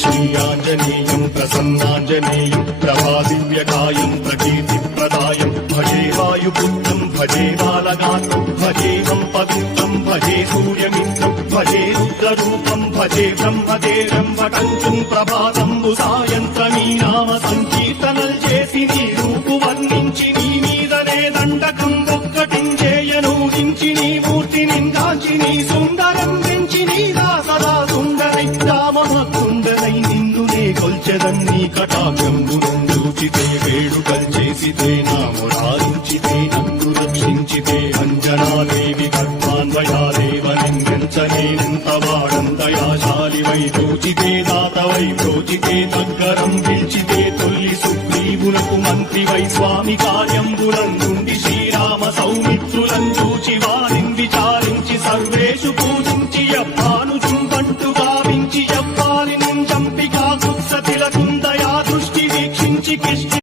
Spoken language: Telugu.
श्रीयाञ्जनेयं प्रसन्नाञ्जनेयं प्रभादिव्यकायं प्रकीर्तिप्रदायं भजे वायुपुत्रं भजे बालगात्रं भजेहं पवित्रं भजे सूर्यमित्रं भजे रुद्ररूपं भजे ब्रह्मदेवं वटञ्चुं ప్రభాతంబు సాయంత్రమీ నామ సంకీర్తనల్ చేసి నీ రూపు వర్ణించి నీ మీదనే దండకం ఒక్కటించేయను నించి నీ మూర్తి నిందాచి నీ సుందరం పెంచి నీ సదా సుందరై రామహత్తుండనై నిన్నునే కొల్చెదన్ని కటాక్షంబునందూచితే వేడుకల్ చేసితే నామురారించితే నన్ను రక్షించితే అంజనాదేవి గర్భాన్వయాదేవ నిన్నెంచనేనంత వాడంతయాశాలి వై దోచితే దాతవై ప్రోచితే దగ్గరం పిలిచితే తొల్లి సుగ్రీవునకు మంత్రి వై స్వామి కార్యంబులందుండి శ్రీరామ సౌమిత్రులం చూచి వారిని విచారించి సర్వేషు పూజించి అప్పాను చుంపంటు గావించి అప్పాలి నుంచంపికా కుత్సతిలకుందయా దృష్టి వీక్షించి కృష్ణ